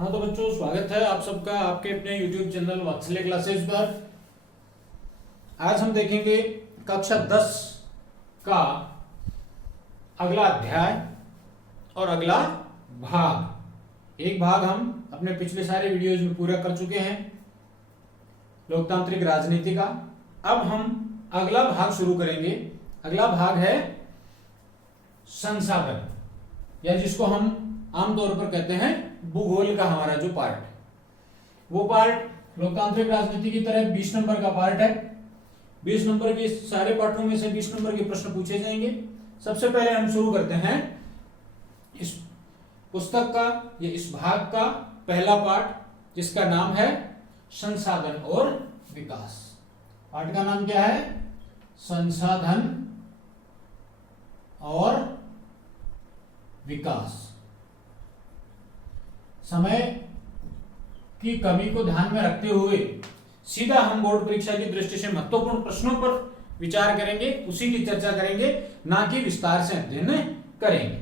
हाँ तो बच्चों, स्वागत है आप सबका आपके अपने YouTube चैनल वात्सल्य क्लासेस पर। आज हम देखेंगे कक्षा 10 का अगला अध्याय और अगला भाग। एक भाग हम अपने पिछले सारे वीडियोज में पूरा कर चुके हैं, लोकतांत्रिक राजनीति का। अब हम अगला भाग शुरू करेंगे। अगला भाग है संसाधन, या जिसको हम आमतौर पर कहते हैं भूगोल का हमारा जो पार्ट है। वो पार्ट लोकतांत्रिक राजनीति की तरह 20 नंबर का पार्ट है। 20 नंबर के सारे पाठों में से 20 नंबर के प्रश्न पूछे जाएंगे। सबसे पहले हम शुरू करते हैं इस पुस्तक का या इस भाग का पहला पाठ, जिसका नाम है संसाधन और विकास। पाठ का नाम क्या है? संसाधन और विकास। समय की कमी को ध्यान में रखते हुए सीधा हम बोर्ड परीक्षा की दृष्टि से महत्वपूर्ण प्रश्नों पर विचार करेंगे, उसी की चर्चा करेंगे, ना कि विस्तार से अध्ययन करेंगे।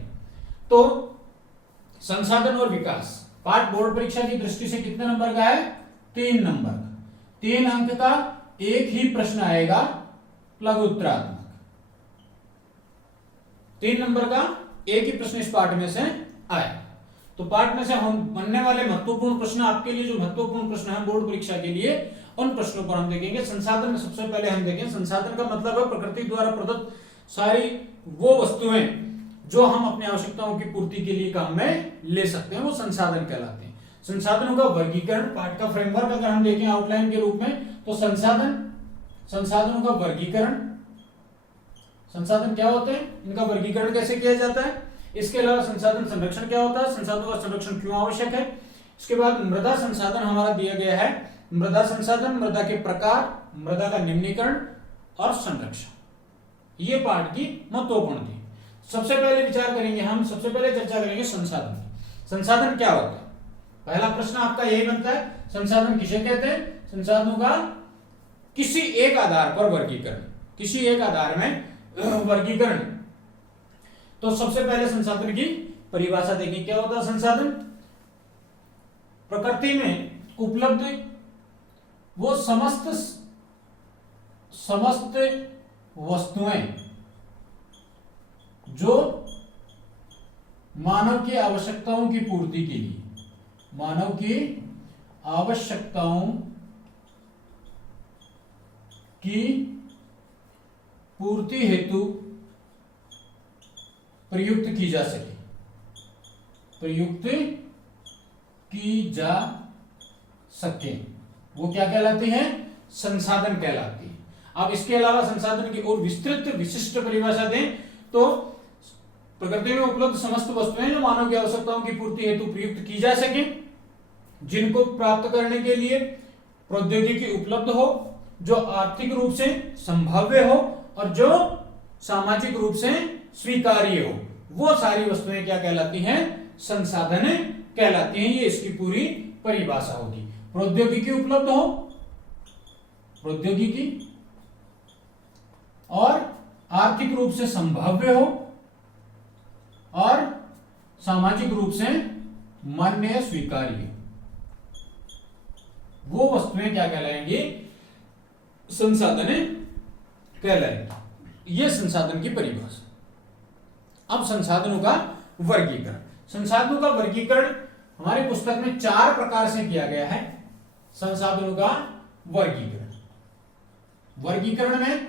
तो संसाधन और विकास पाठ बोर्ड परीक्षा की दृष्टि से कितने नंबर का है? 3 नंबर का। 3 अंक का एक ही प्रश्न आएगा, लघुत्तरात्मक। 3 नंबर का एक ही प्रश्न इस पाठ में से आए। तो पाठ में से हम बनने वाले महत्वपूर्ण प्रश्न, आपके लिए जो महत्वपूर्ण प्रश्न है बोर्ड परीक्षा के लिए, उन प्रश्नों पर हम देखेंगे। संसाधन में सबसे पहले हम देखें, संसाधन का मतलब है प्रकृति द्वारा प्रदत्त सारी वो वस्तुएं जो हम अपनी आवश्यकताओं की पूर्ति के लिए काम में ले सकते हैं, वो संसाधन कहलाते हैं। संसाधनों का वर्गीकरण, पाठ का फ्रेमवर्क अगर हम देखें आउटलाइन के रूप में, तो संसाधनों का वर्गीकरण, संसाधन क्या होते हैं, इनका वर्गीकरण कैसे किया जाता है। इसके अलावा संसाधन संरक्षण क्या होता है, संसाधनों का संरक्षण क्यों आवश्यक है। इसके बाद मृदा संसाधन हमारा दिया गया है, मृदा संसाधन, मृदा के प्रकार, मृदा का निम्नीकरण और संरक्षण। ये पाठ की महत्वपूर्ण थी। सबसे पहले विचार करेंगे हम, सबसे पहले चर्चा करेंगे संसाधन की। संसाधन क्या होता है? पहला प्रश्न आपका यही बनता है, संसाधन किसे कहते हैं? संसाधनों का किसी एक आधार पर वर्गीकरण, किसी एक आधार में वर्गीकरण। तो सबसे पहले संसाधन की परिभाषा देखें। क्या होता है संसाधन? प्रकृति में उपलब्ध वो समस्त वस्तुएं जो मानव की आवश्यकताओं की पूर्ति के लिए, मानव की आवश्यकताओं की पूर्ति हेतु प्रयुक्त की जा सके, प्रयुक्त की जा सके, वो क्या कहलाती है? संसाधन कहलाती है। अब इसके अलावा संसाधन की और विस्तृत विशिष्ट परिभाषा दें तो प्रकृति में उपलब्ध समस्त वस्तुएं जो मानव की आवश्यकताओं की पूर्ति हेतु प्रयुक्त की जा सके, जिनको प्राप्त करने के लिए प्रौद्योगिकी उपलब्ध हो, जो आर्थिक रूप से संभाव्य हो और जो सामाजिक रूप से स्वीकार्य हो, वो सारी वस्तुएं क्या कहलाती हैं? संसाधन कहलाती हैं। ये इसकी पूरी परिभाषा होगी। प्रौद्योगिकी उपलब्ध हो, प्रौद्योगिकी, और आर्थिक रूप से संभाव्य हो और सामाजिक रूप से मान्य स्वीकार्य, वो वस्तुएं क्या कहलाएंगी? संसाधन कहलाएंगी। ये संसाधन की परिभाषा। अब संसाधनों का वर्गीकरण। संसाधनों का वर्गीकरण हमारी पुस्तक में 4 प्रकार से किया गया है। संसाधनों का वर्गीकरण में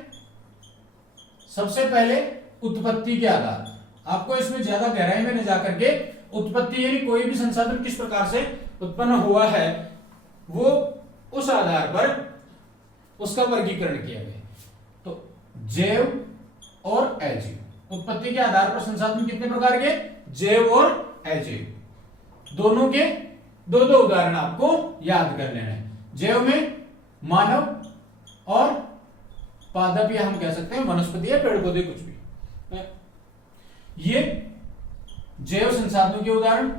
सबसे पहले उत्पत्ति के आधार, आपको इसमें ज्यादा गहराई में न जाकर के उत्पत्ति यानी कोई भी संसाधन किस प्रकार से उत्पन्न हुआ है, वो उस आधार पर उसका वर्गीकरण किया गया। तो जैव और अजैव, उत्पत्ति के आधार पर संसाधन कितने प्रकार के? जैव और अजैव। दोनों के 2-2 उदाहरण आपको याद कर लेना है। जैव में मानव और पादप, या हम कह सकते हैं वनस्पति या पेड़ पौधे, कुछ भी। ये जैव संसाधनों के उदाहरण।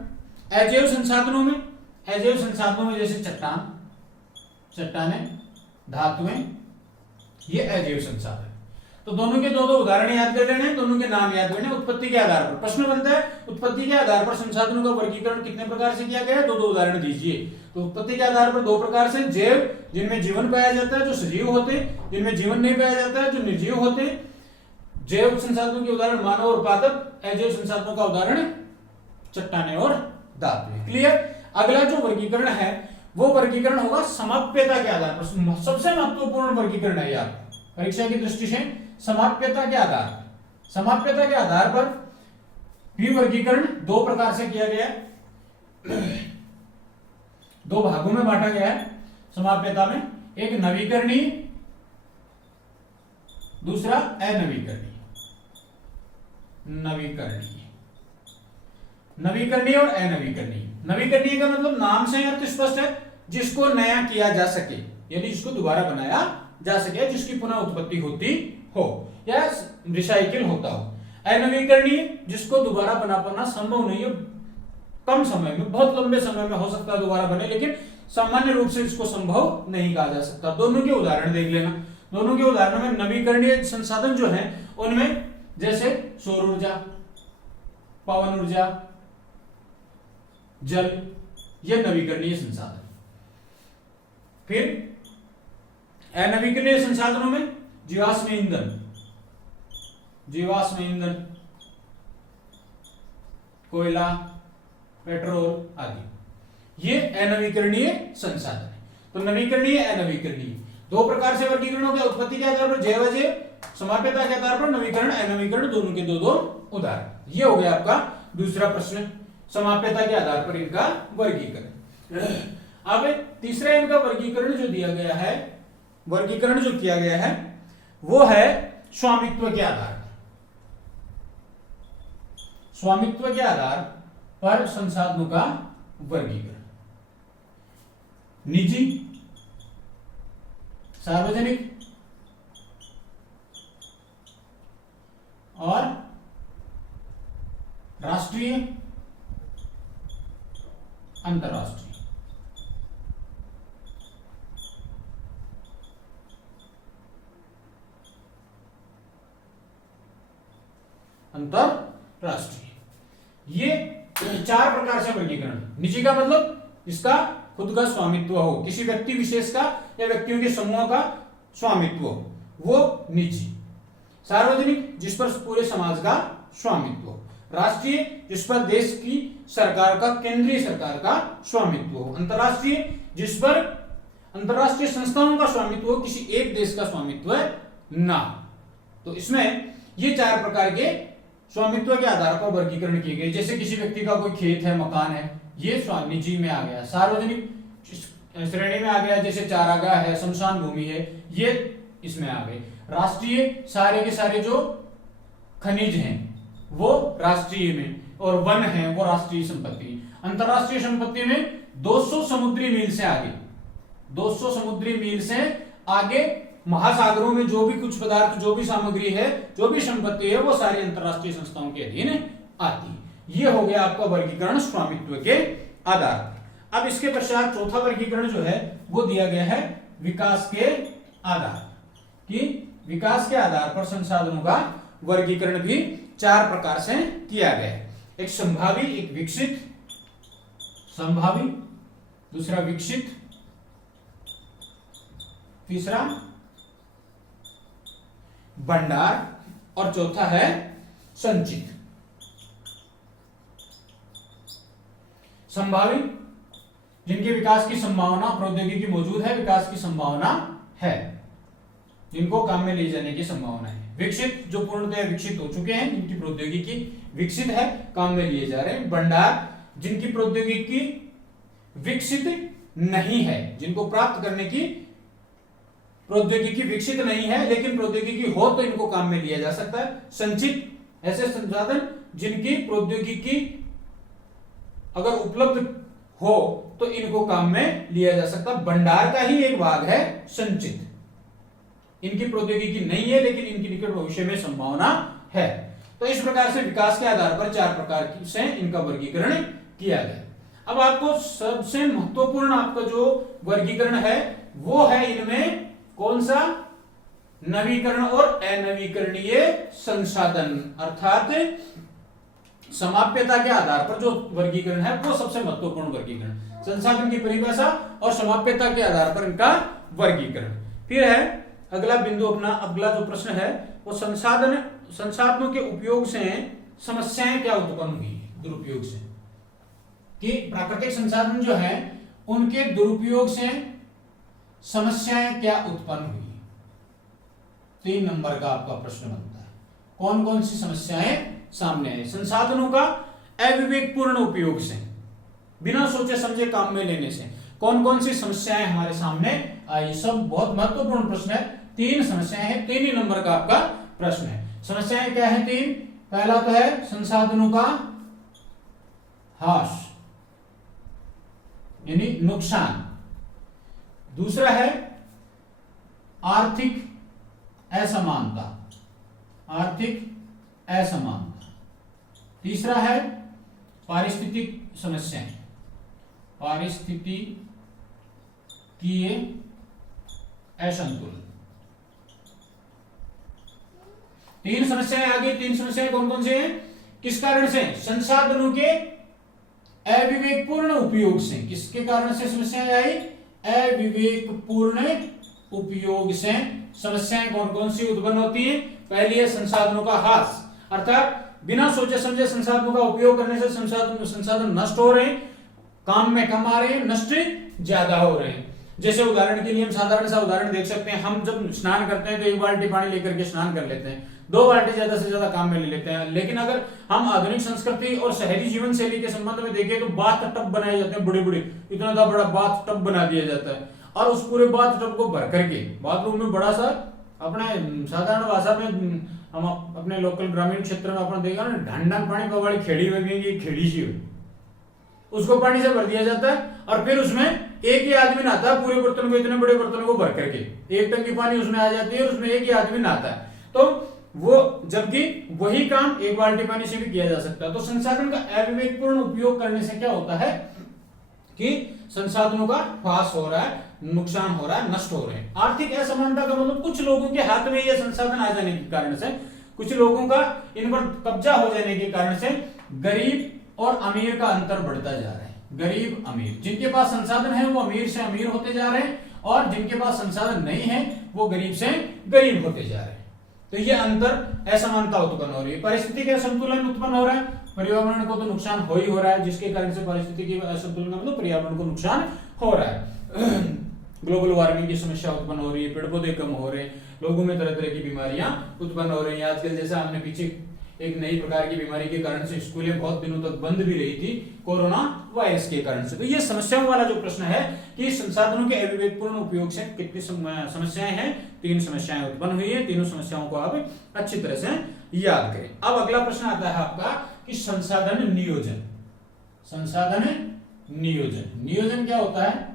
अजैव संसाधनों में जैसे चट्टानें, धातुएं, ये अजैव संसाधन। तो तो दोनों के दो दो उदाहरण याद कर लेने, दोनों के नाम याद करने। उत्पत्ति के आधार पर प्रश्न बनता है, उत्पत्ति के आधार पर संसाधनों का वर्गीकरण कितने प्रकार से किया गया है, दो दो उदाहरण दीजिए। तो उत्पत्ति के आधार पर दो प्रकार से, जैव जिनमें जीवन पाया जाता है जो सजीव होते हैं, जिनमें जीवन नहीं पाया जाता है जो निर्जीव होते हैं। जैव संसाधनों के उदाहरण मानव और पादप, अजैव संसाधनों का उदाहरण चट्टाने और धातु। क्लियर। अगला जो वर्गीकरण है वो वर्गीकरण होगा समाप्यता के आधार पर। सबसे महत्वपूर्ण वर्गीकरण है यार परीक्षा की दृष्टि से, समाप्यता के आधार। समाप्यता के आधार पर भी वर्गीकरण दो प्रकार से किया गया है, दो भागों में बांटा गया है समाप्यता में। एक नवीकरणीय, दूसरा अनवीकरणीय। नवीकरणीय और अनवीकरणीय। नवीकरणीय का मतलब नाम से अर्थ स्पष्ट है, जिसको नया किया जा सके, यानी जिसको दोबारा बनाया जा सके, जिसकी पुनः उत्पत्ति होती हो या रिसाइकिल होता हो। अनवीकरणीय जिसको दोबारा बना पाना संभव नहीं है, कम समय में, बहुत लंबे समय में हो सकता है दोबारा बने, लेकिन सामान्य रूप से इसको संभव नहीं कहा जा सकता। दोनों के उदाहरण देख लेना। दोनों के उदाहरणों में नवीकरणीय संसाधन जो है उनमें जैसे सौर ऊर्जा, पवन ऊर्जा, जल, यह नवीकरणीय संसाधन। फिर अनवीकरणीय संसाधनों में जीवाश्म ईंधन, कोयला, पेट्रोल आदि, ये अनवीकरणीय संसाधन है। तो नवीकरणीय अनवीकरणीय दो प्रकार से वर्गीकरण हो गया, उत्पत्ति के आधार पर जैव अजैव, समाप्यता के आधार पर नवीकरण अनवीकरण, दोनों के दो दो उदाहरण। ये हो गया आपका दूसरा प्रश्न, समाप्यता के आधार पर इनका वर्गीकरण। अब तीसरा इनका वर्गीकरण जो दिया गया है, वर्गीकरण जो किया गया है वो है स्वामित्व के आधार पर। स्वामित्व के आधार पर संसाधनों का वर्गीकरण। निजी, सार्वजनिक और राष्ट्रीय, अंतरराष्ट्रीय। अंतरराष्ट्रीय, ये चार प्रकार से वर्गीकरण। निजी का मतलब इसका खुद का स्वामित्व हो, किसी व्यक्ति विशेष का या व्यक्तियों के समूह का स्वामित्व हो, वो निजी। सार्वजनिक जिस पर पूरे समाज का स्वामित्व हो। राष्ट्रीय जिस पर देश की सरकार का, केंद्रीय सरकार का स्वामित्व हो। अंतरराष्ट्रीय जिस पर अंतरराष्ट्रीय संस्थाओं का स्वामित्व हो, किसी एक देश का स्वामित्व ना। तो इसमें ये चार प्रकार के स्वामित्व के आधार पर वर्गीकरण किए गए। जैसे किसी व्यक्ति का कोई खेत है, मकान है, ये निजी में आ गया। सार्वजनिक श्रेणी में आ गया, जैसे चारागाह है, शमशान भूमि है, ये इसमें आ गए। राष्ट्रीय सारे के सारे जो खनिज हैं वो राष्ट्रीय में, और वन है वो राष्ट्रीय संपत्ति। अंतरराष्ट्रीय संपत्ति में 200 समुद्री मील से आगे, 200 समुद्री मील से आगे महासागरों में जो भी कुछ पदार्थ, जो भी सामग्री है, जो भी संपत्ति है, वो सारी अंतरराष्ट्रीय संस्थाओं के अधीन आती है। ये हो गया आपका वर्गीकरण स्वामित्व के आधार पर। अब इसके पश्चात चौथा वर्गीकरण जो है वो दिया गया है विकास के आधार, कि विकास के आधार पर संसाधनों का वर्गीकरण भी चार प्रकार से किया गया है। एक संभावी, एक विकसित, संभावी, दूसरा विकसित, तीसरा भंडार और चौथा है संचित। संभावी जिनके विकास की संभावना, प्रौद्योगिकी मौजूद है, विकास की संभावना है, जिनको काम में ले जाने की संभावना है। विकसित जो पूर्णतः विकसित हो चुके हैं, जिनकी प्रौद्योगिकी विकसित है, काम में लिए जा रहे हैं। भंडार जिनकी प्रौद्योगिकी विकसित नहीं है, जिनको प्राप्त करने की प्रौद्योगिकी विकसित नहीं है, लेकिन प्रौद्योगिकी हो तो इनको काम में लिया जा सकता है। संचित ऐसे संसाधन जिनकी प्रौद्योगिकी अगर उपलब्ध हो तो इनको काम में लिया जा सकता है। भंडार का ही एक भाग है संचित, इनकी प्रौद्योगिकी नहीं है लेकिन इनकी निकट भविष्य में संभावना है। तो इस प्रकार से विकास के आधार पर चार प्रकार से इनका वर्गीकरण किया गया। अब आपको सबसे महत्वपूर्ण आपका जो वर्गीकरण है वो है इनमें कौन सा, नवीकरण और अनवीकरणीय संसाधन, अर्थात समाप्यता के आधार पर जो वर्गीकरण है वो सबसे महत्वपूर्ण वर्गीकरण, संसाधन की परिभाषा और समाप्यता के आधार पर इनका वर्गीकरण। फिर है अगला बिंदु, अपना अगला जो प्रश्न है वो संसाधनों के उपयोग से समस्याएं क्या उत्पन्न हुई, दुरुपयोग से, कि प्राकृतिक संसाधन जो है उनके दुरुपयोग से समस्याएं क्या उत्पन्न हुई। 3 नंबर का आपका प्रश्न बनता है, कौन कौन सी समस्याएं सामने आई। संसाधनों का अविवेकपूर्ण उपयोग से, बिना सोचे समझे काम में लेने से कौन कौन सी समस्याएं हमारे सामने आई। सब बहुत महत्वपूर्ण प्रश्न है। 3 समस्याएं हैं, 3 ही नंबर का आपका प्रश्न है। समस्याएं क्या है 3? पहला तो है संसाधनों का ह्रास यानी नुकसान, दूसरा है आर्थिक असमानता, आर्थिक असमानता, तीसरा है पारिस्थितिक समस्याएं, पारिस्थितिकीय असंतुलन। 3 समस्याएं आ गई। 3 समस्याएं कौन कौन से हैं? किस कारण से? संसाधनों के अविवेकपूर्ण उपयोग से। किसके कारण से समस्याएं आई? अविवेकपूर्ण उपयोग से समस्याएं कौन कौन सी उत्पन्न होती हैं? पहली है संसाधनों का ह्रास, अर्थात बिना सोचे समझे संसाधनों का उपयोग करने से संसाधन नष्ट हो रहे हैं, काम में कम आ रहे हैं, नष्ट ज्यादा हो रहे हैं। जैसे उदाहरण के लिए हम साधारण सा उदाहरण देख सकते हैं, हम जब स्नान करते हैं तो 1 बाल्टी पानी लेकर के स्नान कर लेते हैं, 2 बाल्टी ज्यादा से ज्यादा काम में ले लेते हैं। लेकिन अगर हम आधुनिक संस्कृति और शहरी जीवन शैली के संबंध में देखें तो बाथ टब बनाए जाते हैं, बड़े बड़े, इतना बड़ा बाथ टब बना दिया जाता है और उस पूरे बाथ टब को भर करके बाथरूम में बड़ा सा, अपने साधारण भाषा में हम अपने लोकल ग्रामीण क्षेत्र में अपना देखा ना, ढंडन पानी पवाड़ी खेड़ी में भी खेड़ी सी हो, उसको पानी से भर दिया जाता है और फिर उसमें एक ही आदमी नहाता है पूरे बर्तन को, इतने बड़े बर्तन को भर करके 1 टंकी पानी उसमें आ जाती है और उसमें एक ही आदमी नहाता है। तो वो, जबकि वही काम 1 बाल्टी पानी से भी किया जा सकता है। तो संसाधन का अविवेकपूर्ण उपयोग करने से क्या होता है कि संसाधनों का ह्रास हो रहा है, नुकसान हो रहा है, नष्ट हो रहे हैं। आर्थिक असमानता का मतलब कुछ लोगों के हाथ में ये संसाधन आ जाने के कारण से, कुछ लोगों का इन पर कब्जा हो जाने के कारण से गरीब और अमीर का अंतर बढ़ता जा रहा है। गरीब अमीर, जिनके पास संसाधन है वो अमीर से अमीर होते जा रहे हैं और जिनके पास संसाधन नहीं है वो गरीब से गरीब होते जा रहे हैं। तो ये अंतर असमानता उत्पन्न हो रही है। परिस्थिति का असंतुलन उत्पन्न हो रहा है, पर्यावरण को तो नुकसान हो ही हो रहा है, जिसके कारण से परिस्थिति की असंतुलन मतलब पर्यावरण को नुकसान हो रहा है। ग्लोबल वार्मिंग की समस्या उत्पन्न हो रही है, पेड़ पौधे कम हो रहे हैं, लोगों में तरह तरह की बीमारियां उत्पन्न हो रही हैं। आजकल जैसा हमने पीछे एक नई प्रकार की बीमारी के कारण से स्कूलें बहुत दिनों तक बंद भी रही थी, कोरोना वायरस के कारण से। तो ये समस्याओं वाला जो प्रश्न है कि संसाधनों के अविवेकपूर्ण उपयोग से कितनी समस्याएं हैं, 3 समस्याएं उत्पन्न हुई है। तीनों समस्याओं को आप अच्छी तरह से याद करें। अब अगला प्रश्न आता है आपका कि संसाधन नियोजन। संसाधन नियोजन, नियोजन क्या होता है?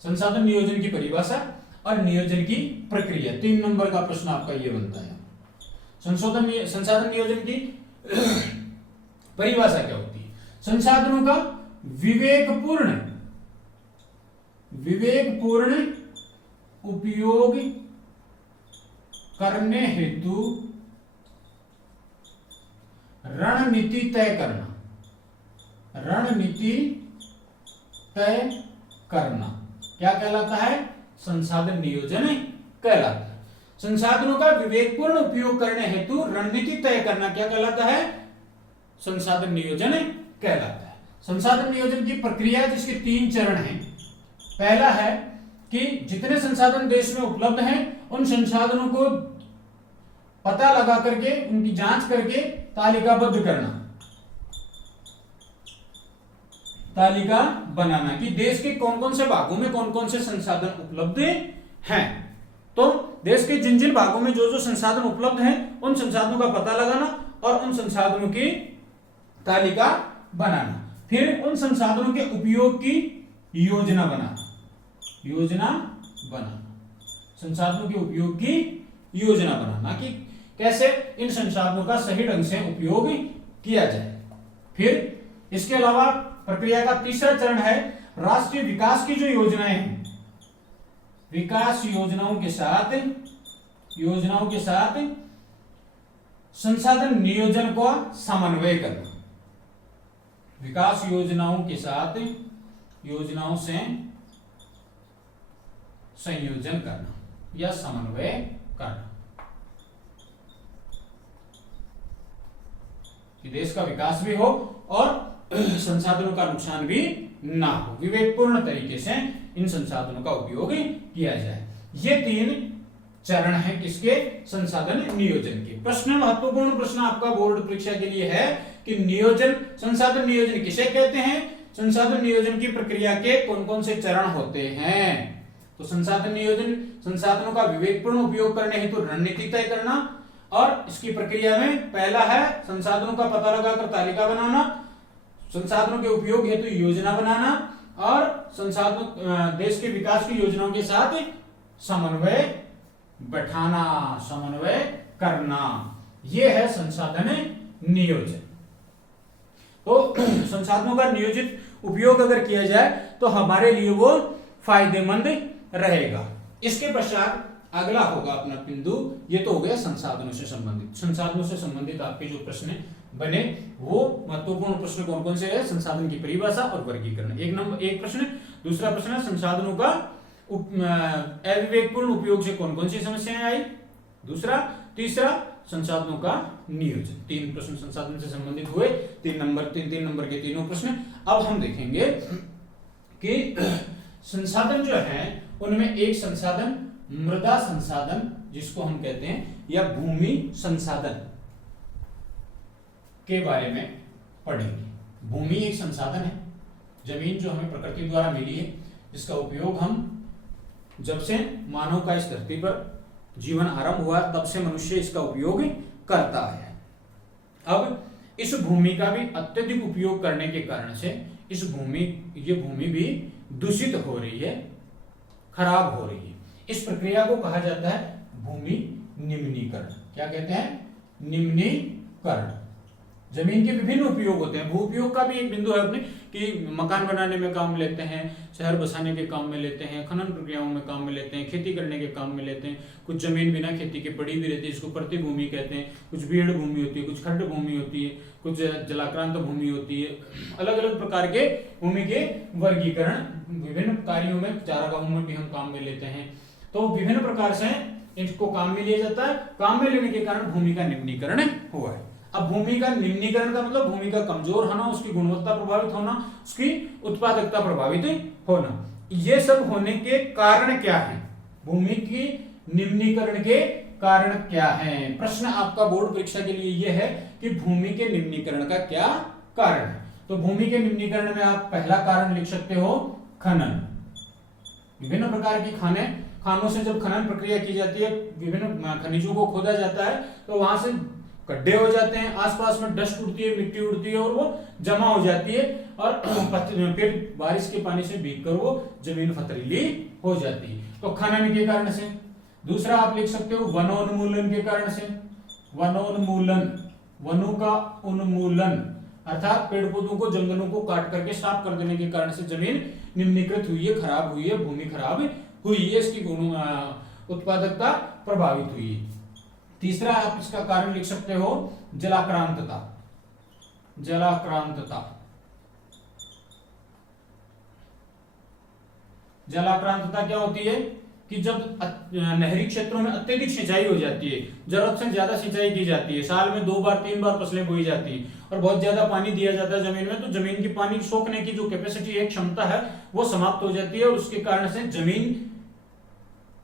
संसाधन नियोजन की परिभाषा और नियोजन की प्रक्रिया। 3 नंबर का प्रश्न आपका ये बनता है। संसाधन नियोजन की परिभाषा क्या होती है? संसाधनों का विवेकपूर्ण उपयोग करने हेतु रणनीति तय करना। रणनीति तय करना क्या कहलाता है? संसाधन नियोजन कहलाता है। संसाधनों का विवेकपूर्ण उपयोग करने हेतु रणनीति तय करना क्या कहलाता है? संसाधन नियोजन कहलाता है। संसाधन नियोजन की प्रक्रिया जिसके 3 चरण हैं। पहला है कि जितने संसाधन देश में उपलब्ध हैं उन संसाधनों को पता लगा करके उनकी जांच करके तालिकाबद्ध करना, तालिका बनाना कि देश के कौन कौन से भागों में कौन कौन से संसाधन उपलब्ध हैं। तो देश के जिन जिन भागों में जो जो संसाधन उपलब्ध हैं उन संसाधनों का पता लगाना और उन संसाधनों की तालिका बनाना, फिर उन संसाधनों के उपयोग की योजना बनाना। संसाधनों के उपयोग की योजना बनाना कि कैसे इन संसाधनों का सही ढंग से उपयोग किया जाए। फिर इसके अलावा प्रक्रिया का तीसरा चरण है राष्ट्रीय विकास की जो योजनाएं हैं, विकास योजनाओं के साथ योजनाओं के साथ संसाधन नियोजन का समन्वय करना, विकास योजनाओं के साथ योजनाओं से संयोजन करना या समन्वय करना, कि देश का विकास भी हो और संसाधनों का नुकसान भी ना हो, विवेकपूर्ण तरीके से इन संसाधनों का उपयोग किया जाए। ये 3 चरण है किसके, संसाधन नियोजन के। प्रश्न, महत्वपूर्ण प्रश्न आपका बोर्ड परीक्षा के लिए है कि नियोजन, संसाधन नियोजन किसे कहते हैं, संसाधन नियोजन की प्रक्रिया के कौन कौन से चरण होते हैं। तो संसाधन नियोजन, संसाधनों का विवेकपूर्ण उपयोग करने हेतु रणनीति तय करना, और इसकी प्रक्रिया में पहला है संसाधनों का पता लगाकर तालिका बनाना, संसाधनों के उपयोग हेतु योजना बनाना, और संसाधन देश के विकास की योजनाओं के साथ समन्वय बैठाना, समन्वय करना, यह है संसाधन नियोजन। तो संसाधनों का नियोजित उपयोग अगर किया जाए तो हमारे लिए वो फायदेमंद रहेगा। इसके पश्चात अगला होगा अपना बिंदु, ये तो हो गया संसाधनों से संबंधित। संसाधनों से संबंधित आपके जो प्रश्न बने वो महत्वपूर्ण प्रश्न कौन कौन से है, संसाधन की परिभाषा और वर्गीकरण, एक प्रश्न। दूसरा प्रश्न है संसाधनों का अविवेकपूर्ण उपयोग से कौन कौन सी समस्याएं आई, दूसरा। तीसरा संसाधनों का नियोजन। 3 प्रश्न संसाधन से संबंधित हुए, 3 नंबर के तीनों प्रश्न। अब हम देखेंगे कि संसाधन जो है उनमें एक संसाधन मृदा संसाधन जिसको हम कहते हैं, या भूमि संसाधन के बारे में पढ़ेंगे। भूमि एक संसाधन है, जमीन जो हमें प्रकृति द्वारा मिली है, जिसका उपयोग हम जब से मानव का इस धरती पर जीवन आरंभ हुआ तब से मनुष्य इसका उपयोग करता है। अब इस भूमि का भी अत्यधिक उपयोग करने के कारण से ये भूमि भी दूषित हो रही है, खराब हो रही है। इस प्रक्रिया को कहा जाता है भूमि निम्नीकरण। क्या कहते हैं, निम्नीकरण। जमीन के विभिन्न उपयोग होते हैं। भू उपयोग का भी एक बिंदु है अपने, कि मकान बनाने में काम लेते हैं, शहर बसाने के काम में लेते हैं, खनन प्रक्रियाओं में काम में लेते हैं, खेती करने के काम में लेते हैं। कुछ जमीन बिना खेती के पड़ी भी रहती है, इसको प्रतिभूमि कहते हैं। कुछ बीड़ भूमि होती है, कुछ खड्ड भूमि होती है, कुछ जलाक्रांत भूमि होती है। अलग अलग प्रकार के भूमि के वर्गीकरण विभिन्न कार्यों में, चारागाहों में भी हम काम में लेते हैं। तो विभिन्न प्रकार से इसको काम में लिया जाता है। काम में लेने के कारण भूमि का निम्नीकरण हुआ है। अब भूमि का निम्नीकरण का मतलब भूमि का कमजोर होना, उसकी गुणवत्ता प्रभावित होना, उसकी उत्पादकता प्रभावित होना। ये सब होने के कारण क्या है, भूमि की निम्नीकरण के कारण क्या है। प्रश्न आपका बोर्ड परीक्षा के लिए यह है कि भूमि के निम्नीकरण का क्या कारण है। तो भूमि के निम्नीकरण में आप पहला कारण लिख सकते हो खनन। विभिन्न प्रकार की खानों से जब खनन प्रक्रिया की जाती है, विभिन्न खनिजों को खोदा जाता है, तो वहां से गड्ढे हो जाते हैं, आसपास में डस्ट उड़ती है, मिट्टी उड़ती है और वो जमा हो जाती है, और फिर बारिश के पानी से भीगकर वो जमीन पथरीली हो जाती है। तो खनन के कारण से। दूसरा आप लिख सकते हो वनोन्मूलन के कारण से। वनोन्मूलन, वनों का उन्मूलन अर्थात पेड़ पौधों को, जंगलों को काट करके साफ कर देने के कारण से जमीन निम्नीकृत हुई है, खराब हुई है, भूमि खराब हुई है, इसकी उत्पादकता प्रभावित हुई है। तीसरा आप इसका कारण लिख सकते हो जलाक्रांतता। जलाक्रांतता, जलाक्रांतता क्या होती है कि जब नहरी क्षेत्रों में अत्यधिक सिंचाई हो जाती है, जरूरत से ज्यादा सिंचाई की जाती है, साल में 2 बार 3 बार फसलें बोई जाती है और बहुत ज्यादा पानी दिया जाता है जमीन में, तो जमीन की पानी सोखने की जो कैपेसिटी है, क्षमता है, वो समाप्त हो जाती है और उसके कारण से जमीन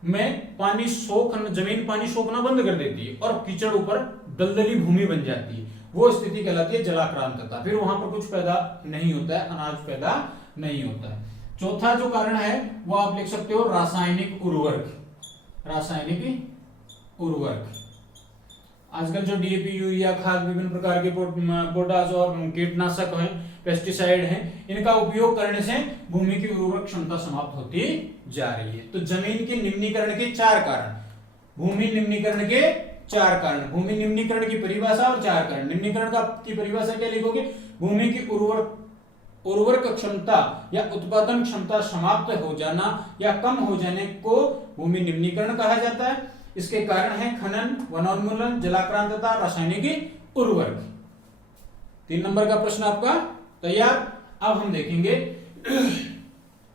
में जमीन पानी सोखना बंद कर देती है और कीचड़ ऊपर दलदली भूमि बन जाती है। वो स्थिति कहलाती है जलाक्रांतता। फिर वहां पर कुछ पैदा नहीं होता है, अनाज पैदा नहीं होता है। चौथा जो कारण है वो आप लिख सकते हो रासायनिक उर्वरक। रासायनिक उर्वरक, आजकल जो डीएपी, यूरिया खाद, विभिन्न प्रकार के पोटाश और कीटनाशक हैं, पेस्टिसाइड हैं, इनका उपयोग करने से भूमि की उर्वरक क्षमता समाप्त होती जा रही है। तो जमीन के निम्नीकरण के 4 कारण, भूमि निम्नीकरण के 4 कारण, भूमि निम्नीकरण की परिभाषा और 4 कारण। निम्नीकरण की परिभाषा क्या लिखोगे, भूमि की उर्वरक क्षमता या उत्पादन क्षमता समाप्त हो जाना या कम हो जाने को भूमि निम्नीकरण कहा जाता है। इसके कारण है खनन, वनोन्मूलन, जलाक्रांतता, रासायनिक उर्वरक। 3 नंबर का प्रश्न आपका तैयार। अब हम देखेंगे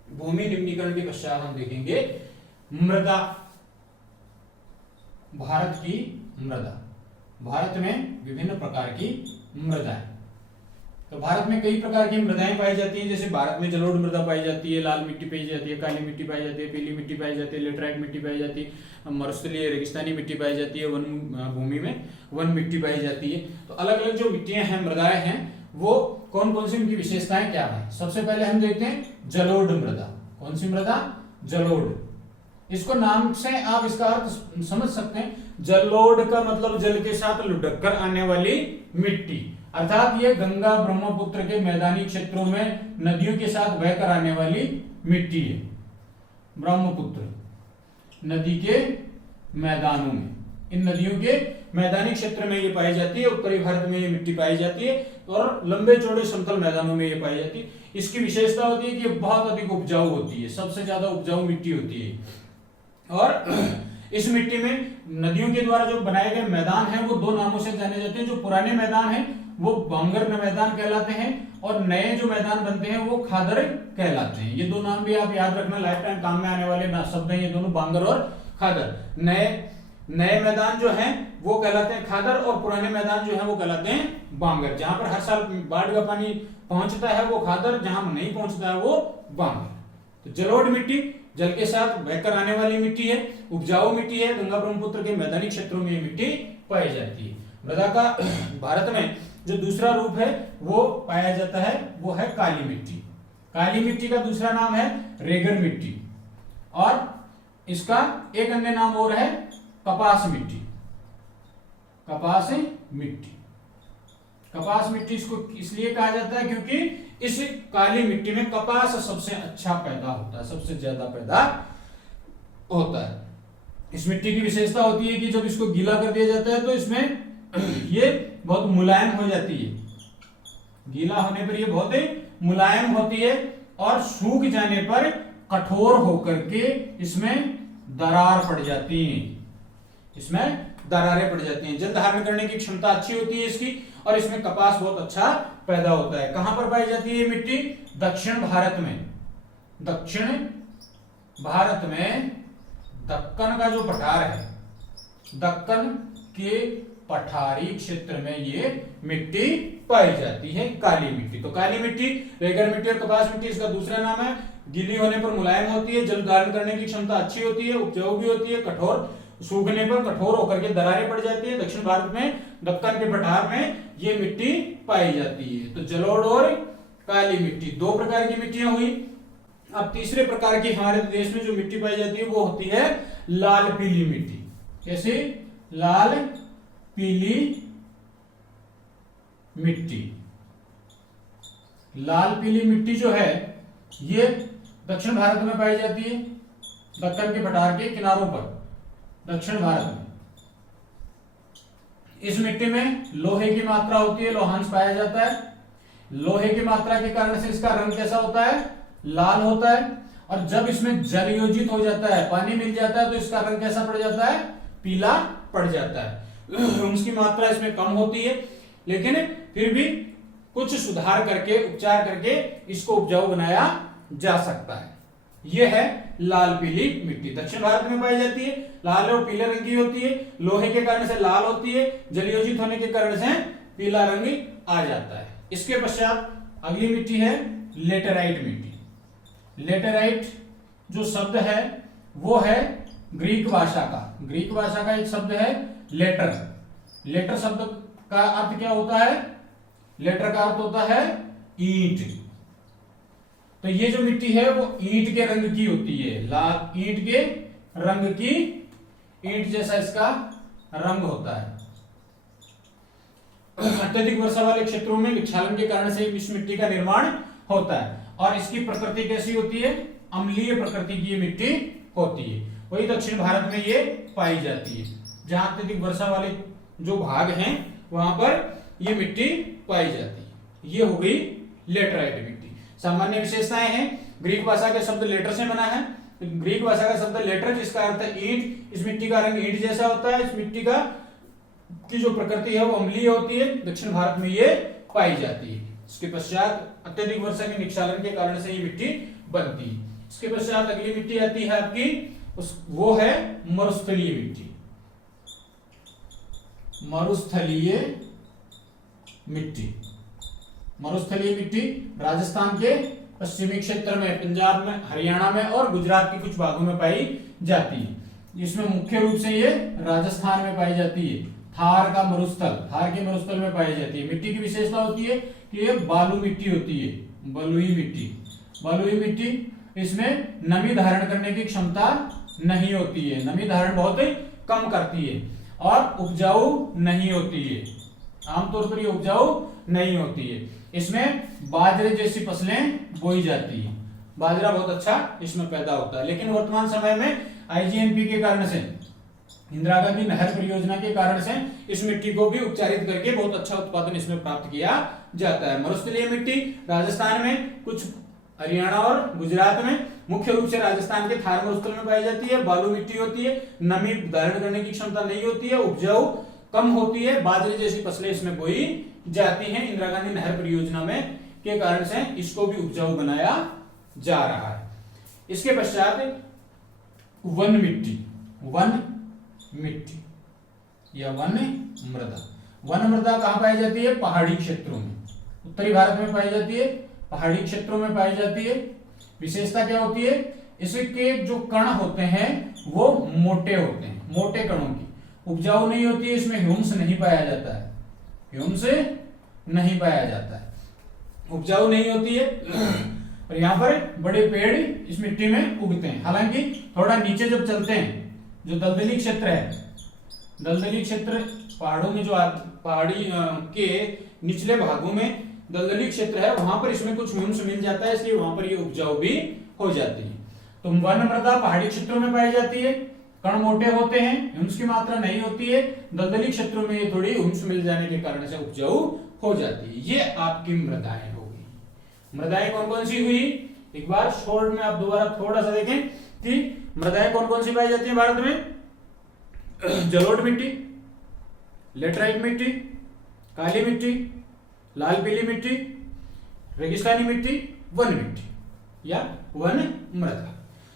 भूमि निम्नीकरण के पश्चात हम देखेंगे मृदा। भारत की मृदा, भारत में विभिन्न प्रकार की मृदा है। तो भारत में कई प्रकार की मृदाएं पाई जाती हैं, जैसे भारत में जलोढ़ मृदा पाई जाती है, लाल मिट्टी पाई जाती है, काली मिट्टी पाई जाती है, पीली मिट्टी पाई जाती है, लेटराइट मिट्टी पाई जाती है, मरुस्थलीय रेगिस्तानी मिट्टी पाई जाती है, वन भूमि में वन मिट्टी पाई जाती है। तो अलग अलग जो मिट्टियां हैं, मृदाएं हैं, वो कौन कौन सी उनकी विशेषताएं क्या है। सबसे पहले हम देखते हैं जलोढ़ मृदा। कौन सी मृदा? जलोढ़। इसको नाम से आप इसका अर्थ समझ सकते हैं। जलोढ़ का मतलब जल के साथ लुढ़क कर आने वाली मिट्टी, अर्थात ये गंगा ब्रह्मपुत्र के मैदानी क्षेत्रों में नदियों के साथ बहकर आने वाली मिट्टी है। ब्रह्मपुत्र नदी के मैदानों में, इन नदियों के मैदानी क्षेत्र में ये पाई जाती है। उत्तरी भारत में ये मिट्टी पाई जाती है और लंबे चौड़े समतल मैदानों में ये पाई जाती है। इसकी विशेषता होती है कि ये बहुत अधिक उपजाऊ होती है, सबसे ज्यादा उपजाऊ मिट्टी होती है। और इस मिट्टी में नदियों के द्वारा जो बनाए गए मैदान हैं वो 2 नामों से जाने जाते हैं। जो पुराने मैदान हैं वो बांगर मैदान कहलाते हैं और नए जो मैदान बनते हैं वो खादर कहलाते हैं। ये 2 नाम भी आप याद रखना, लाइफ टाइम काम में आने वाले शब्द हैं ये दोनों, बांगर और खादर। नए मैदान जो हैं वो कहलाते हैं खादर और पुराने मैदान जो हैं वो कहलाते हैं बांगर। जहां पर हर साल बाढ़ का पानी पहुंचता है वो खादर, जहां नहीं पहुंचता है वो बांगर। तो जलोढ़ मिट्टी जल के साथ बहकर आने वाली मिट्टी है, उपजाऊ मिट्टी है। गंगा ब्रह्मपुत्र के मैदानी क्षेत्रों में ये मिट्टी पाई जाती है। मृदा का भारत में जो दूसरा रूप है वो पाया जाता है वो है काली मिट्टी। काली मिट्टी का दूसरा नाम है रेगड़ मिट्टी और इसका एक अन्य नाम और है कपास मिट्टी। कपास मिट्टी, कपास मिट्टी इसको इसलिए कहा जाता है क्योंकि इस काली मिट्टी में कपास सबसे अच्छा पैदा होता है, सबसे ज्यादा पैदा होता है। इस मिट्टी की विशेषता होती है कि जब इसको गीला कर दिया जाता है तो इसमें ये बहुत मुलायम हो जाती है। गीला होने पर ये बहुत ही मुलायम होती है और सूख जाने पर कठोर होकर के इसमें दरार पड़ जाती है, इसमें दरारें पड़ जाती हैं। जल धारण करने की क्षमता अच्छी होती है इसकी और इसमें कपास बहुत अच्छा पैदा होता है। कहां पर पाई जाती है ये मिट्टी? दक्षिण भारत में। दक्षिण भारत में दक्कन का जो पठार है, दक्कन के पठारी क्षेत्र में ये मिट्टी पाई जाती है, काली मिट्टी। तो काली मिट्टी, रेगड़ मिट्टी और कपास मिट्टी इसका दूसरा नाम है। गीली होने पर मुलायम होती है, जल धारण करने की क्षमता अच्छी होती है, उपजाऊ भी होती है, कठोर सूखने पर कठोर होकर के दरारें पड़ जाती है। दक्षिण भारत में दक्कन के पठार में ये मिट्टी पाई जाती है। तो जलोढ़ और काली मिट्टी 2 प्रकार की मिट्टियां हुई। अब तीसरे प्रकार की हमारे देश में जो मिट्टी पाई जाती है वो होती है लाल पीली मिट्टी। कैसे? लाल पीली मिट्टी। लाल पीली मिट्टी जो है ये दक्षिण भारत में पाई जाती है, दक्कन के पठार के किनारों पर, दक्षिण भारत में। इस मिट्टी में लोहे की मात्रा होती है, लोहांश पाया जाता है। लोहे की मात्रा के कारण से इसका रंग कैसा होता है? लाल होता है। और जब इसमें जल योजित हो जाता है, पानी मिल जाता है, तो इसका रंग कैसा पड़ जाता है? पीला पड़ जाता है। उसकी मात्रा इसमें कम होती है, लेकिन फिर भी कुछ सुधार करके, उपचार करके इसको उपजाऊ बनाया जा सकता है। यह है लाल पीली मिट्टी। दक्षिण भारत में पाई जाती है, लाल और पीले रंग की होती है। लोहे के कारण से लाल होती है, जलयोजित होने के कारण से पीला रंग आ जाता है। इसके पश्चात अगली मिट्टी है लेटेराइट मिट्टी। लेटेराइट जो शब्द है वो है ग्रीक भाषा का। ग्रीक भाषा का एक शब्द है लेटर। लेटर शब्द का अर्थ क्या होता है? लेटर का अर्थ होता है ईंट। तो ये जो मिट्टी है वो ईंट के रंग की होती है, लाल ईंट के रंग की, ईंट जैसा इसका रंग होता है। अत्यधिक वर्षा वाले क्षेत्रों में विक्षालन के कारण से इस मिट्टी का निर्माण होता है। और इसकी प्रकृति कैसी होती है? अम्लीय प्रकृति की ये मिट्टी होती है। वही दक्षिण भारत में ये पाई जाती है। जहां अत्यधिक वर्षा वाले जो भाग हैं वहां पर ये मिट्टी पाई जाती है। ये हो गई लेटराइट मिट्टी। सामान्य विशेषताएं हैं, ग्रीक भाषा का शब्द लेटर से बना है, तो ग्रीक भाषा का शब्द लेटर जिसका अर्थ है ईंट, इस मिट्टी का रंग ईंट जैसा होता है। इस मिट्टी का की जो प्रकृति है वो अम्लीय होती है, दक्षिण भारत में ये पाई जाती है। इसके पश्चात अत्यधिक वर्षा के निक्षालन के कारण से ये मिट्टी बनती है। इसके पश्चात अगली मिट्टी आती है आपकी वो है मरुस्थलीय मिट्टी। मरुस्थलीय मिट्टी, मरुस्थलीय मिट्टी राजस्थान के पश्चिमी क्षेत्र में, पंजाब में, हरियाणा में और गुजरात के कुछ भागों में पाई जाती है। इसमें मुख्य रूप से ये राजस्थान में पाई जाती है। थार का मरुस्थल, थार के मरुस्थल में पाई जाती है। मिट्टी की विशेषता होती है कि ये बालू मिट्टी होती है, बलुई मिट्टी। बलुई मिट्टी, इसमें नमी धारण करने की क्षमता नहीं होती है, नमी धारण बहुत कम करती है और उपजाऊ नहीं होती है, आमतौर पर ये उपजाऊ नहीं होती है। इसमें बाजरे जैसी फसलें बोई जाती है, बाजरा बहुत अच्छा इसमें पैदा होता है। लेकिन वर्तमान समय में आईजीएमपी के कारण से, इंदिरा गांधी नहर परियोजना के कारण से इस मिट्टी को भी उपचारित करके बहुत अच्छा उत्पादन इसमें प्राप्त किया जाता है। मरुस्थलीय मिट्टी राजस्थान में, कुछ हरियाणा और गुजरात में, मुख्य रूप से राजस्थान के थार मरुस्थल में पाई जाती है। बालू मिट्टी होती है, नमी धारण करने की क्षमता नहीं होती है, उपजाऊ कम होती है, बाजरे जैसी फसलें इसमें बोई जाती हैं। इंदिरा गांधी नहर परियोजना में के कारण से इसको भी उपजाऊ बनाया जा रहा है। इसके पश्चात वन मिट्टी, वन मिट्टी या वन मृदा। वन मृदा कहां पाई जाती है? पहाड़ी क्षेत्रों में, उत्तरी भारत में पाई जाती है, पहाड़ी क्षेत्रों में पाई जाती है। विशेषता क्या होती है? इसके जो कण होते हैं वो मोटे होते हैं, मोटे कणों की, उपजाऊ नहीं होती है, इसमें ह्यूम्स नहीं पाया जाता है, ह्यूम्स नहीं पाया जाता है, उपजाऊ नहीं होती है। और यहाँ पर बड़े पेड़ इस मिट्टी में उगते हैं। हालांकि थोड़ा नीचे जब चलते हैं, जो दलदली क्षेत्र है, दलदली क्षेत्र पहाड़ों में, जो पहाड़ी के निचले भागों में दलदली क्षेत्र है, वहां पर इसमें कुछ ह्यूम्स मिल जाता है, इसलिए वहां पर ये उपजाऊ भी हो जाती है। तो वन मृदा पहाड़ी क्षेत्रों में पाई जाती है, कण मोटे होते हैं, ह्यूम्स की मात्रा नहीं होती है। दलदली क्षेत्रों में ये थोड़ी ह्यूम्स मिल जाने के कारण से उपजाऊ हो जाती है। ये आपकी मृदाएं हो गई। मृदाएं कौन कौन सी हुई? एक बार शॉर्ट में आप दोबारा थोड़ा सा देखें कि मृदाएं कौन कौन सी पाई जाती है भारत में। जलोढ़ मिट्टी, लेटराइट मिट्टी, काली मिट्टी, लाल पीली मिट्टी, रेगिस्तानी मिट्टी, वन मिट्टी या वन मृदा।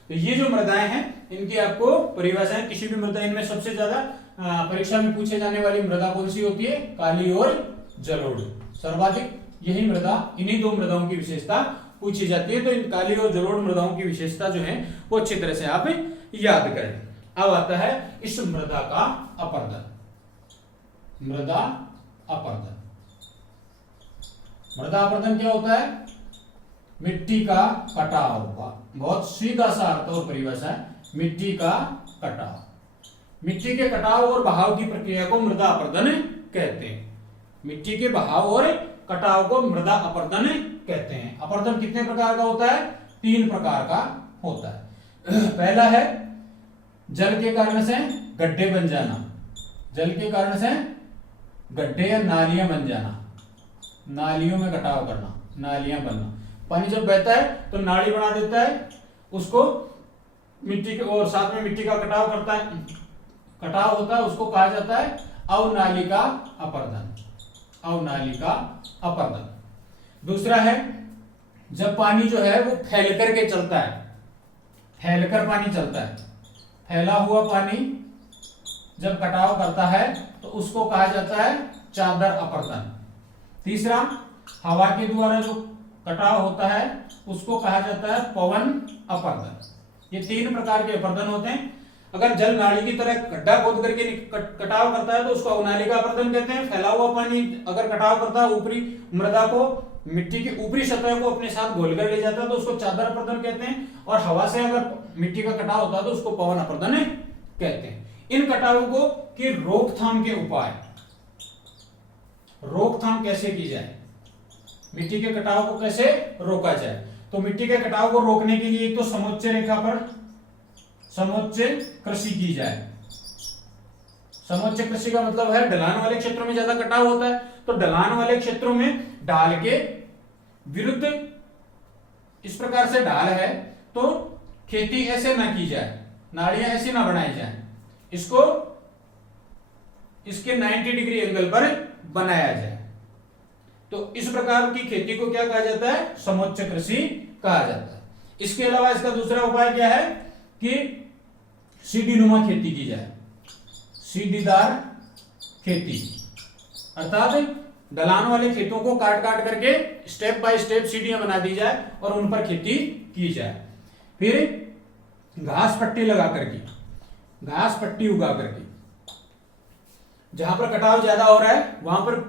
तो ये जो मृदाएं हैं इनकी आपको परिभाषाएं, किसी भी मृदा, इनमें सबसे ज्यादा परीक्षा में पूछे जाने वाली मृदा कौन सी होती है? काली और जलोढ़। सर्वाधिक यही मृदा, इन्हीं दो मृदाओं की विशेषता पूछी जाती है। तो इन काली और जलोढ़ मृदाओं की विशेषता जो है वो अच्छी तरह से आप याद करें। अब आता है इस मृदा का अपरदन। मृदा अपरदन, मृदा अपरदन क्या होता है? मिट्टी का कटाव का बहुत सीधा सा अर्थ और परिभाषा है, मिट्टी का कटाव। मिट्टी के कटाव और बहाव की प्रक्रिया को मृदा अपरदन कहते हैं। मिट्टी के बहाव और कटाव को मृदा अपरदन कहते हैं। अपरदन कितने प्रकार का होता है? 3 प्रकार का होता है। पहला है जल के कारण से गड्ढे बन जाना, जल के कारण से गड्ढे या नालियां बन जाना, नालियों में कटाव करना, नालियां बनना। पानी जब बहता है तो नाली बना देता है, उसको मिट्टी के और साथ में मिट्टी का कटाव करता है, कटाव होता है, उसको कहा जाता है अवनालिका अपरदन। अवनालिका अपरदन। दूसरा है जब पानी जो है वो फैल करके चलता है, फैलकर पानी चलता है, फैला हुआ पानी जब कटाव करता है तो उसको कहा जाता है चादर अपरदन। तीसरा हवा के द्वारा जो कटाव होता है उसको कहा जाता है पवन अपरदन। ये 3 प्रकार के अपरदन होते हैं। अगर जल नाली की तरह गड्ढा खोद करके कटाव करता है तो उसको अवनालिका अपरदन कहते हैं। फैला हुआ पानी अगर कटाव करता है, ऊपरी मृदा को, मिट्टी की ऊपरी सतह को अपने साथ घोल कर ले जाता है तो उसको चादर अपरदन कहते हैं। और हवा से अगर मिट्टी का कटाव होता है तो उसको पवन अपरदन कहते हैं। इन कटावों को की रोकथाम के उपाय, रोकथाम कैसे की जाए, मिट्टी के कटाव को कैसे रोका जाए? तो मिट्टी के कटाव को रोकने के लिए एक तो समोच्च रेखा पर समोच्च कृषि की जाए। समोच्च कृषि का मतलब है ढलान वाले क्षेत्रों में ज्यादा कटाव होता है तो ढलान वाले क्षेत्रों में ढाल के विरुद्ध, इस प्रकार से ढाल है तो खेती ऐसे ना की जाए, नालियां ऐसी ना बनाई जाए, इसको इसके 90 डिग्री एंगल पर बनाया जाए। तो इस प्रकार की खेती को क्या कहा जाता है? समोच्च कृषि कहा जाता है। इसके अलावा इसका दूसरा उपाय क्या है कि सीढ़ीनुमा खेती की जाए, सीढ़ीदार खेती, अर्थात ढलान वाले खेतों को काट काट करके स्टेप बाय स्टेप सीढ़ियां बना दी जाए और उन पर खेती की जाए। फिर घास पट्टी लगा करके, घास पट्टी उगा करके, जहां पर कटाव ज्यादा हो रहा है वहां पर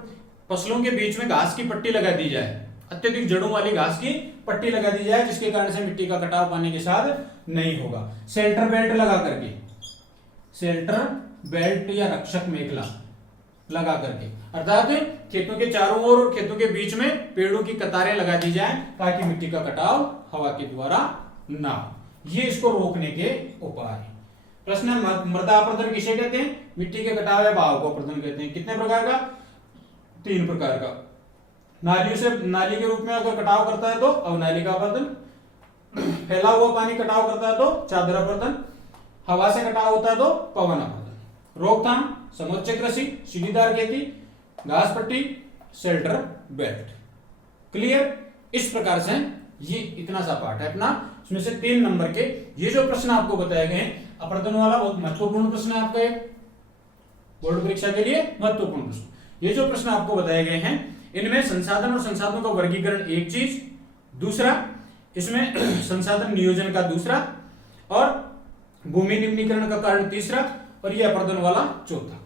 फसलों के बीच में घास की पट्टी लगा दी जाए, अत्यधिक जड़ों वाली घास की पट्टी लगा दी जाए, जिसके कारण से मिट्टी का कटाव पानी के साथ नहीं होगा। शेल्टर बेल्ट लगा करके, शेल्टर बेल्ट या रक्षक मेखला लगा करके, अर्थात खेतों के चारों ओर और खेतों के बीच में पेड़ों की कतारें लगा दी जाए ताकि मिट्टी का कटाव हवा के द्वारा ना हो। ये इसको रोकने के उपाय हैं। प्रश्न है, मृदा अपरदन किसे कहते हैं? मिट्टी के कटाव या बहाव को अपरदन कहते हैं। कितने प्रकार का? 3 प्रकार का। नालियों से, नाली के रूप में अगर कटाव करता है तो अवनालिका अपरदन, फैला हुआ पानी कटाव करता है तो चादर अपरदन, हवा से कटाव होता है तो पवन अपरदन। रोकथाम, समोच्च कृषि, सीढ़ीदार खेती, घास पट्टी, शेल्टर बेल्ट। क्लियर? इस प्रकार से ये इतना सा पार्ट है अपना, इसमें से 3 नंबर के ये जो प्रश्न आपको बताए गए हैं, अपरदन वाला बहुत महत्वपूर्ण प्रश्न है आपका, एक बोर्ड परीक्षा के लिए महत्वपूर्ण प्रश्न। ये जो प्रश्न आपको बताए गए हैं इनमें संसाधन और संसाधनों का वर्गीकरण एक चीज, दूसरा इसमें संसाधन नियोजन का दूसरा, और भूमि निम्नीकरण का कारण तीसरा, और ये अपरदन वाला चौथा।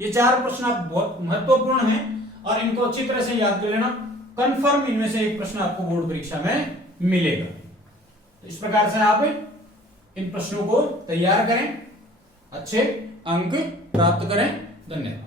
ये 4 प्रश्न आप बहुत महत्वपूर्ण हैं और इनको अच्छी तरह से याद कर लेना। कंफर्म इनमें से एक प्रश्न आपको बोर्ड परीक्षा में मिलेगा। तो इस प्रकार से आप इन प्रश्नों को तैयार करें, अच्छे अंक प्राप्त करें। धन्यवाद।